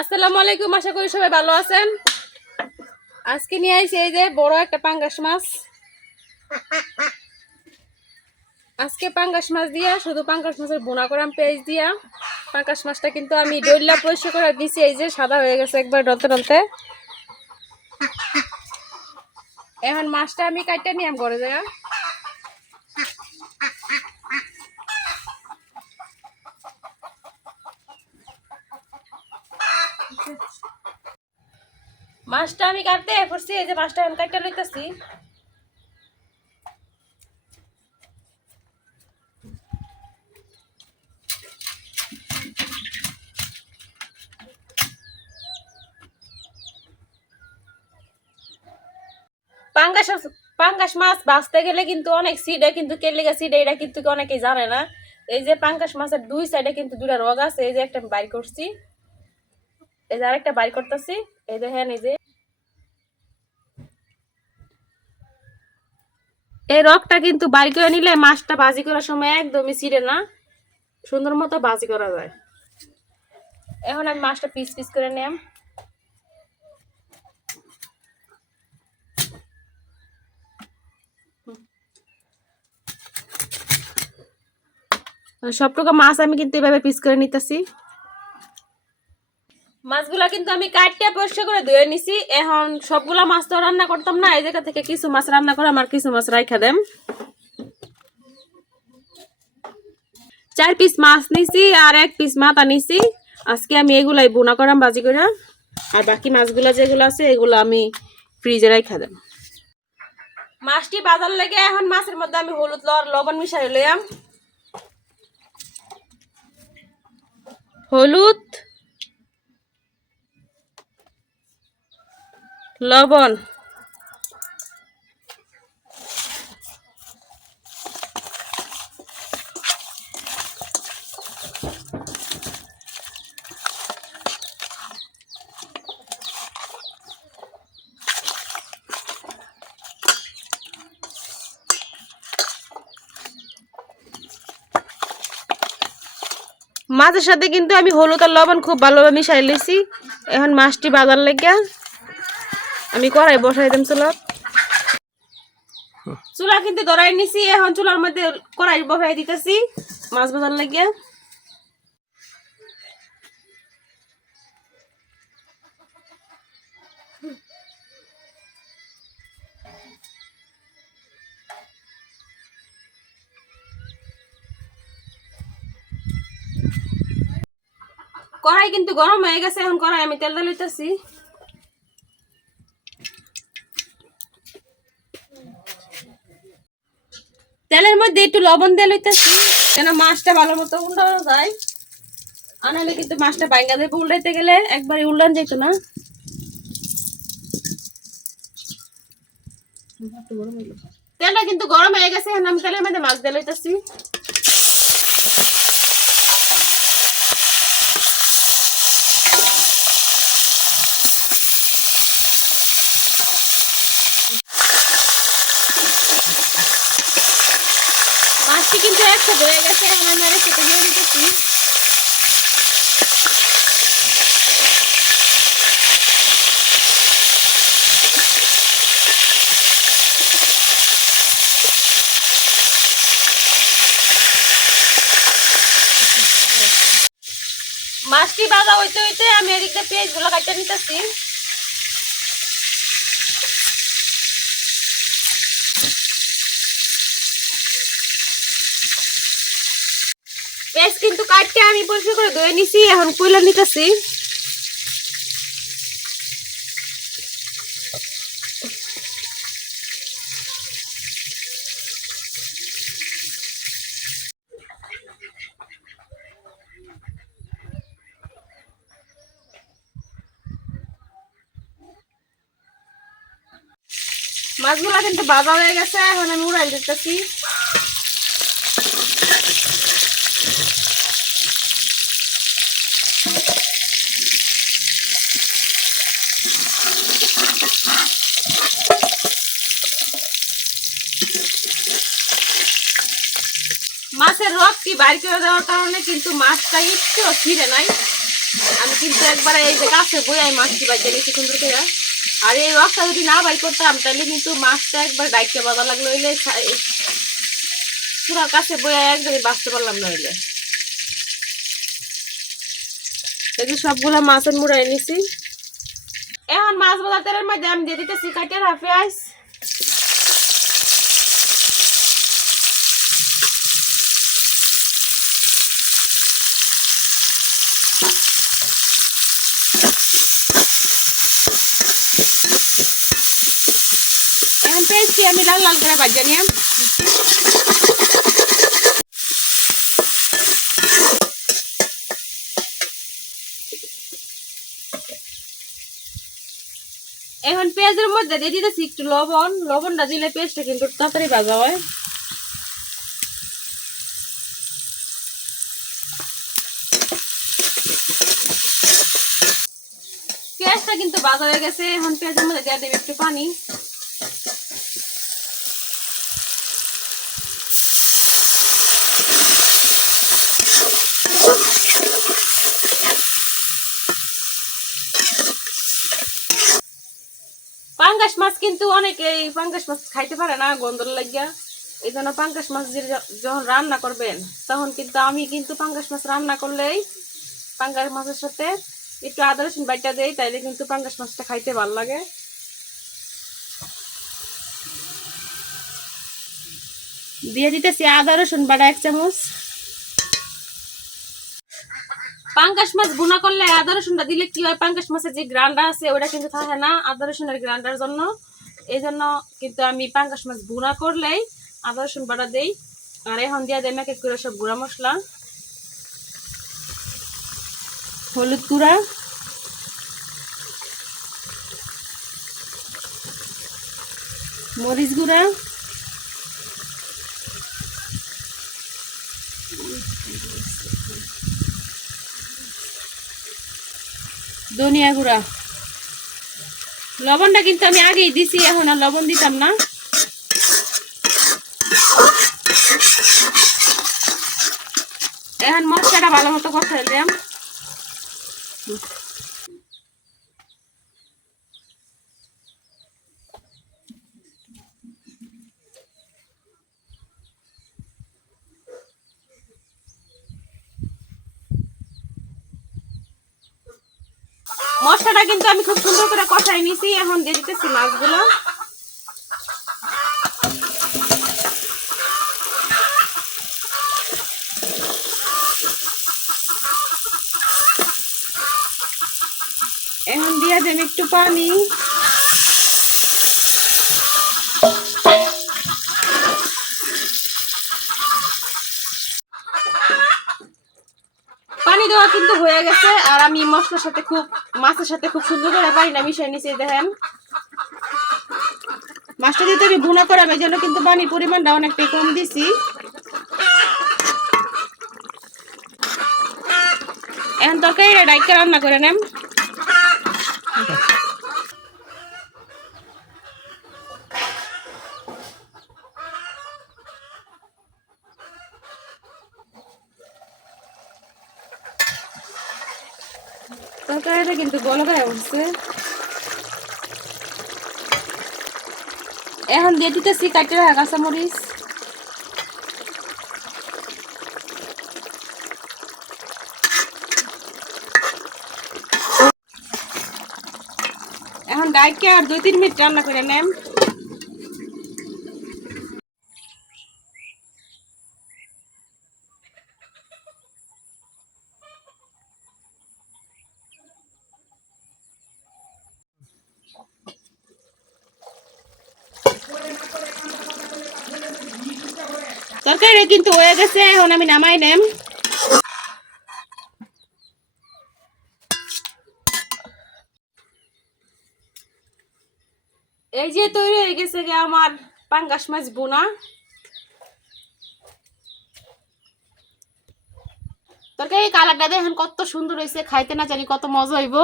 আসসালামু আলাইকুম, আশা করি সবাই ভালো আছেন। আজকে নিয়ে আইছি এই যে বড় একটা পাঙ্গাস মাছ। আজকে পাঙ্গাস মাছ দিয়া শুধু পাঙ্গাস মাছের বোনা করাম পেঁয়াজ দিয়া। পাঙ্গাস মাছটা কিন্তু আমি ডইলা পরিষ্কার করে দিছি, এই যে সাদা হয়ে গেছে একবার ডলতে ডলতে। এখন মাছটা আমি কাটতে নিয়ে ঘরে যাই। মাছটা আমি কাটতে পড়ছি, এই যে মাছটা আমি কাটতে লইতেছি। পাঙ্গাস মাছ বাঁচতে গেলে কিন্তু অনেক সিডে, কিন্তু কেলিগা সিডে এটা কিন্তু অনেকেই জানে না। এই যে পাঙ্গাস মাছের দুই সাইডে কিন্তু দুটা রোগ আছে। এই যে একটা বাইর করছি, এই যে আরেকটা বাইর করতেছি। এই দেখেন, এই যে এই রগটা কিন্তু বাইর করে নিলে মাছটা ভাজি করার সময় একদমই ছিঁড়ে না, সুন্দর মতো ভাজি করা যায়। এখন আমি মাছটা পিস পিস করে নিলাম। সবটুকু মাছ আমি কিন্তু এভাবে পিস করে নিতেছি। মাছগুলা কিন্তু আমি কাটতে পরিষ্কার করে ধুয়ে নিছি। এখন সবগুলা মাছ তো রান্না করতাম না, এই জায়গা থেকে কিছু মাছ রান্না করে আমার কিছু মাছ রাইখা দেম। 4 পিস মাছ নিছি আর 1 পিস মাথা নিছি। আজকে আমি এগুলাই বোনা করাম ভাজি করে, আর বাকি মাছগুলা যেগুলো আছে এগুলো আমি ফ্রিজে রাইখা দেম। মাছটি বাজার লেগে এখন মাছের মধ্যে আমি হলুদ লবণ মিশাই লইয়াম। হলুদ, লবণ, মাছের সাথে কিন্তু আমি হলুদ আর লবণ খুব ভালোভাবে মিশাই লইছি। এখন মাছটি বাজার লেগে আমি কড়াই বসাই দিম। চুলা কিন্তু ধরাই নিছি, এখন চুলার মধ্যে কড়াই বসাই দিতেছি মাছ বাজার লেগে। কড়াই কিন্তু গরম হয়ে গেছে, এখন কড়াই আমি তেল দিতেছি। তেলের মধ্যে একটু লবণ দিয়ে লইতেছি, যেন মাছটা ভালো মতো উল্টানো যায়। আনালে কিন্তু মাছটা ভাঙা দেবে, উল্টাইতে গেলে একবারে উল্টান যেত না। তেলটা কিন্তু গরম হয়ে গেছে, এখন আমি তেলের মধ্যে মাছ দিয়ে লইতেছি। মাছটি কিন্তু একসাথে হয়ে গেছে, এখন আমি আরেকসাথে দিয়ে দিতেছি। মাছটি ভাজা হইতে হইতে আমি এদিকে পেঁয়াজ গুলো কাটতে নিতেছি। পেঁয়াজ কিন্তু কাটতে আমি পরিষ্কার করে ধুয়ে নিছি, এখন কইলা নিতেছি। মাছগুলা কিন্তু ভাজা হয়ে গেছে, এখন আমি উড়াই দিতেছি। মাছের রক্তটি বাইর করে দেওয়ার কারণে কিন্তু মাছটা একটু ছিঁড়ে নাই। আমি কিন্তু একবার এই যে গাছে বইয়াই মাছটি বাইতে নিয়েছি সুন্দর করে। আর এই রসটা যদি না বাই করতাম তাহলে কিন্তু মাছটা একবার ডাইকে বাঁধা লাগলো, হইলে পুরা কাছে বইয়া একদমই বাঁচতে পারলাম না। হইলে এই যে সবগুলা মাছের মুড়াই নিছি। এখন মাছ ভাজা তেলের মধ্যে আমি দিয়ে দিতেছি কাটের পেঁয়াজ, এখন পেঁয়াজটি আমি লাল লাল করে ভাজা নিলাম। এখন পেঁয়াজের মধ্যে দিয়ে দিতেছি একটু লবণ। লবণটা দিলে পেঁয়াজটা কিন্তু তাড়াতাড়ি ভাজা হয়। পেঁয়াজটা কিন্তু ভাজা হয়ে গেছে। এখন পেঁয়াজের মধ্যে দিয়ে দেব একটু পানি। পাঙ্গাস মাছ কিন্তু অনেকেই পাঙ্গাস মাছ খাইতে পারে না গন্ধর লাগিয়া, এই জন্য পাঙ্গাস মাছ যখন রান্না করবেন তখন কিন্তু আমি কিন্তু পাঙ্গাস মাছ রান্না করলেই পাঙ্গাস মাছের সাথে একটু আদা রসুন বাটা দেই, তাইলে কিন্তু পাঙ্গাস মাছটা খাইতে ভালো লাগে। দিয়ে দিতেছি আদা রসুন বাটা 1 চামচ। পাঙ্গাস মাছ ভুনা করলে আদা রসুনটা দিলে কি হয়, পাঙ্গাস মাছের যে গ্রান্ডার আছে ওটা কিন্তু থাকে না আদা রসুনের গ্রান্ডার জন্য। এই জন্য কিন্তু আমি পাঙ্গাস মাছ ভুনা করলেই আদা রসুন বাটা দেই। আর এখন দিয়ে দেয় এক করে সব গুঁড়া মশলা, হলুদ গুঁড়া, মরিচ গুঁড়া, ধনিয়া গুঁড়া। লবণটা কিন্তু আমি আগেই দিছি, এখন আর লবণ দিতাম না। এখন মশলাটা ভালো মতো কষাই দিলাম। মশলাটা কিন্তু আমি খুব সুন্দর করে কষাই নিছি। এখন দিয়ে দিতেছি মাছগুলো। এখন দিয়ে দেন একটু পানি। পানি দেওয়া কিন্তু হয়ে গেছে। আর আমি মশলার সাথে মাছের সাথে খুব সুন্দর করে পানিটা মিশিয়ে নিছি। দেখেন মাছটা দিতে আমি ভুনা করাম, এই জন্য কিন্তু পানির পরিমাণটা অনেকটাই কম দিছি। এখন তরকারিটা ডাইকা রান্না করে নেন। তরকারিটা কিন্তু গলা হয়ে উঠছে। এখন দিয়ে দিতেছি কাটে রাখা কাঁচামরিচ। এখন ডাইকে আর 2-3 মিনিট রান্না করে নেন। তরকারিটা কিন্তু হয়ে গেছে, এখন আমি নামাই নেম। এই যে তৈরি হয়ে গেছে আমার পাঙ্গাস মাছ বোনা। তরকারি কালারটা দেখেন কত সুন্দর হয়েছে, খাইতে না জানি কত মজা হইব।